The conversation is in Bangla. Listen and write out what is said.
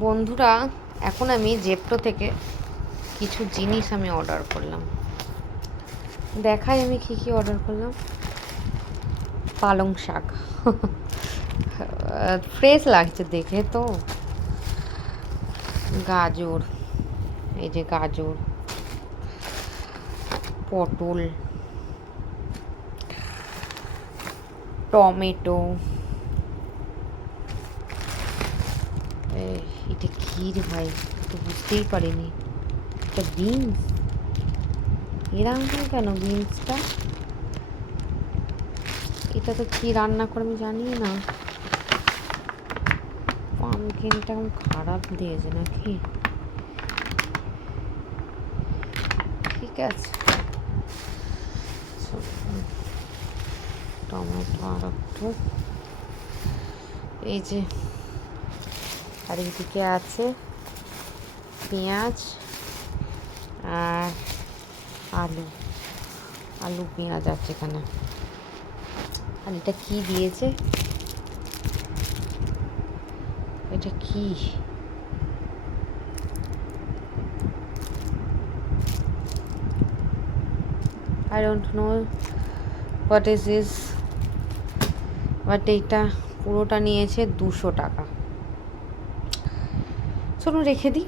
বন্ধুরা, এখন আমি জেপ্টো থেকে কিছু জিনিস আমি অর্ডার করলাম। দেখাই আমি কী কী অর্ডার করলাম। পালং শাক ফ্রেশ লাগছে দেখে তো। গাজর, এই যে গাজর, পটল, টমেটো, এটা কী রে ভাই, তো বুঝতেই পারিনি। এটা বিনস, এরকম কেন বিনসটা? এটা তো কী রান্না করে আমি জানি না। পামকিনটা খারাপ দিয়েছে নাকি? ঠিক আছে, টমেটো আর একটু, এই যে, আর এইদিকে আছে পেঁয়াজ আর আলু। আলু পেঁয়াজ আছে এখানে। আর এটা কী দিয়েছে? এটা কি? I don't know what is this, but এইটা পুরোটা নিয়েছে 200 টাকা। চলুন রেখে দিই।